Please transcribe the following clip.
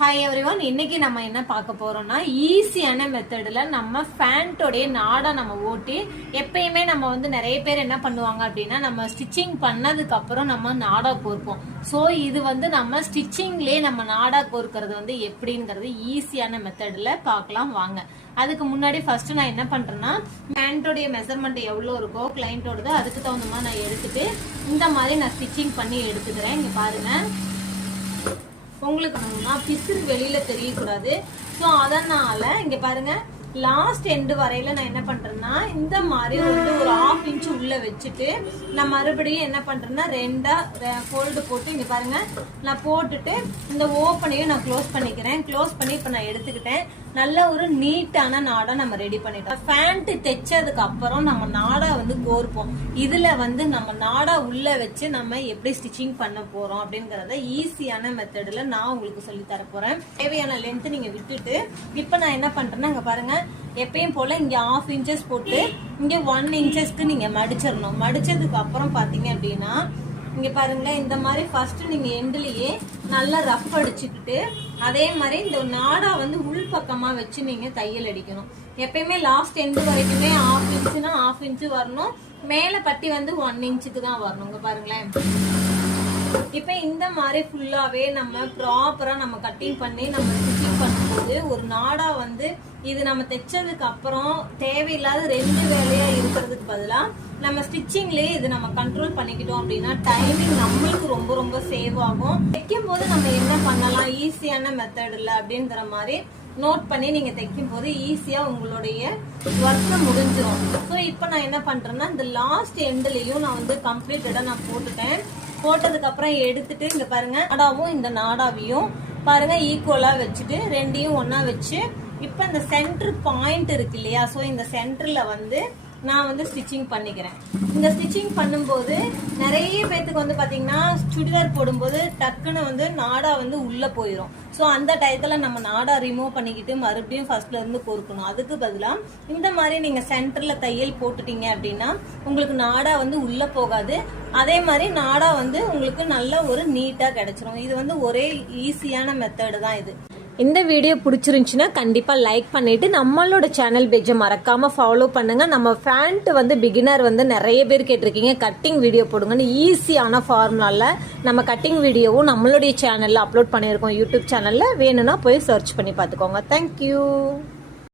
Hi everyone, இன்னைக்கு நம்ம என்ன பார்க்க போறோம்னா ஈஸியான மெத்தட்ல நம்ம ஃபேண்டோடைய நாடா நம்ம ஓட்டி. எப்பயுமே நம்ம நிறைய பேர் என்ன பண்ணுவாங்க அப்படின்னா, நம்ம ஸ்டிச்சிங் பண்ணதுக்கு அப்புறம் நம்ம நாடா கோர்ப்போம். ஸோ இது நம்ம ஸ்டிச்சிங்லேயே நம்ம நாடா கோர்க்கிறது எப்படிங்கிறது ஈஸியான மெத்தட்ல பார்க்கலாம் வாங்க. அதுக்கு முன்னாடி ஃபர்ஸ்ட் நான் என்ன பண்றேன்னா, பேண்டோடைய மெஷர்மெண்ட் எவ்வளோ இருக்கோ கிளைண்டோடது அதுக்கு தகுந்த மாதிரி நான் எடுத்துட்டு இந்த மாதிரி நான் ஸ்டிச்சிங் பண்ணி எடுத்துக்கிறேன். இங்க பாருங்க, உங்களுக்கு பிசுறு வெளியில தெரியக்கூடாது. ஸோ அதனால இங்க பாருங்க, லாஸ்ட் எண்டு வரையில நான் என்ன பண்றேன்னா, இந்த மாதிரி ஒரு 1/2 இன்ச் உள்ள வச்சுட்டு நான் மறுபடியும் என்ன பண்றேன்னா ரெண்டா ஃபோல்டு போட்டு இங்க பாருங்க நான் போட்டுட்டு இந்த ஓப்பனையும் நான் க்ளோஸ் பண்ணிக்கிறேன். க்ளோஸ் பண்ணி இப்ப நான் எடுத்துக்கிட்டேன். நல்ல ஒரு நீட்டான நாடா நம்ம ரெடி பண்ணிட்டோம். பேண்ட் தைச்சதுக்கு அப்புறம் நம்ம நாடா கோர்ப்போம். இதுல நம்ம நாடா உள்ள வச்சு நம்ம எப்படி ஸ்டிச்சிங் பண்ண போறோம் அப்படிங்கறத ஈஸியான மெத்தட்ல நான் உங்களுக்கு சொல்லி தர போறேன். தேவையான லென்த் நீங்க விட்டுட்டு இப்ப நான் என்ன பண்றேன்னா, இங்க பாருங்க, எப்பயும் போல இங்க 1/2 இன்ச்சஸ் போட்டு இங்க 1 இன்ச்சஸ்க்கு நீங்க மடிச்சிடணும். மடிச்சதுக்கு அப்புறம் பாத்தீங்க அப்படின்னா இங்க பாருங்களேன், இந்த மாதிரி ஃபர்ஸ்ட் நீங்க எண்ட்லயே நல்லா ரஃப் அடிச்சுக்கிட்டு அதே மாதிரி இந்த நாடா உள் பக்கமா வச்சு நீங்க தையல் அடிக்கணும். எப்பயுமே லாஸ்ட் எண்டு வரைக்குமே 1/2 இன்ச்சுனா 1/2 இன்ச்சு வரணும். மேல பட்டி 1 இன்ச்சுக்கு தான் வரணும். இங்க பாருங்களேன், இப்ப இந்த மாதிரி ஃபுல்லாவே நம்ம ப்ராப்பரா நம்ம கட்டிங் பண்ணி நம்ம ஸ்டிச்சிங் பண்ணும்போது ஒரு நாடா இது நம்ம தைச்சதுக்கு அப்புறம் தேவையில்லாத 2 வேலையா இருக்கிறதுக்கு பதிலா நம்ம ஸ்டிச்சிங்லயே இது நம்ம கண்ட்ரோல் பண்ணிக்கிட்டோம் அப்படின்னா டைமிங் நம்மளுக்கு ரொம்ப ரொம்ப சேவ் ஆகும். தைக்கும் போது நம்ம என்ன பண்ணலாம் ஈஸியான மெத்தட்ல அப்படிங்கிற மாதிரி நோட் பண்ணி நீங்க தைக்கும் போது ஈஸியா உங்களுடைய ஒர்க் முடிஞ்சிடும். ஸோ இப்போ நான் என்ன பண்றேன்னா, இந்த லாஸ்ட் எண்ட்லயும் நான் கம்ப்ளீட்டடா நான் போட்டுட்டேன். போட்டதுக்கு அப்புறம் எடுத்துட்டு இங்க பாருங்க, நாடாவும் இந்த நாடாவையும் பாருங்க ஈக்குவலா வச்சுட்டு ரெண்டையும் ஒன்னா வச்சு இப்ப இந்த சென்டர் பாயிண்ட் இருக்கு இல்லையா, சோ இந்த சென்டர்ல நான் ஸ்டிச்சிங் பண்ணிக்கிறேன். இந்த ஸ்டிச்சிங் பண்ணும்போது நிறைய பேத்துக்கு பாத்தீங்கன்னா சுடிதார் போடும்போது டக்குன்னு நாடா உள்ள போயிடும். ஸோ அந்த டயத்துல நம்ம நாடா ரிமூவ் பண்ணிக்கிட்டு மறுபடியும் ஃபர்ஸ்ட்ல இருந்து கோர்க்கணும். அதுக்கு பதிலா இந்த மாதிரி நீங்க சென்டர்ல தையல் போட்டுட்டீங்க அப்படின்னா உங்களுக்கு நாடா உள்ள போகாது. அதே மாதிரி நாடா உங்களுக்கு நல்ல ஒரு நீட்டா கிடைச்சிரும். இது ஒரே ஈஸியான மெத்தடு தான் இது. இந்த வீடியோ பிடிச்சிருந்துச்சுன்னா கண்டிப்பா லைக் பண்ணிட்டு நம்மளோட சேனல் பேஜை மறக்காம ஃபாலோ பண்ணுங்க. நம்ம ஃபேண்ட் பிகினர் நிறைய பேர் கேட்டிருக்கீங்க, கட்டிங் வீடியோ போடுங்கன்னு. ஈஸியான ஃபார்முலால நம்ம கட்டிங் வீடியோவும் நம்மளுடைய சேனல்ல அப்லோட் பண்ணியிருக்கோம். யூடியூப் சேனல்ல வேணும்னா போய் சர்ச் பண்ணி பார்த்துக்கோங்க. தேங்க்யூ.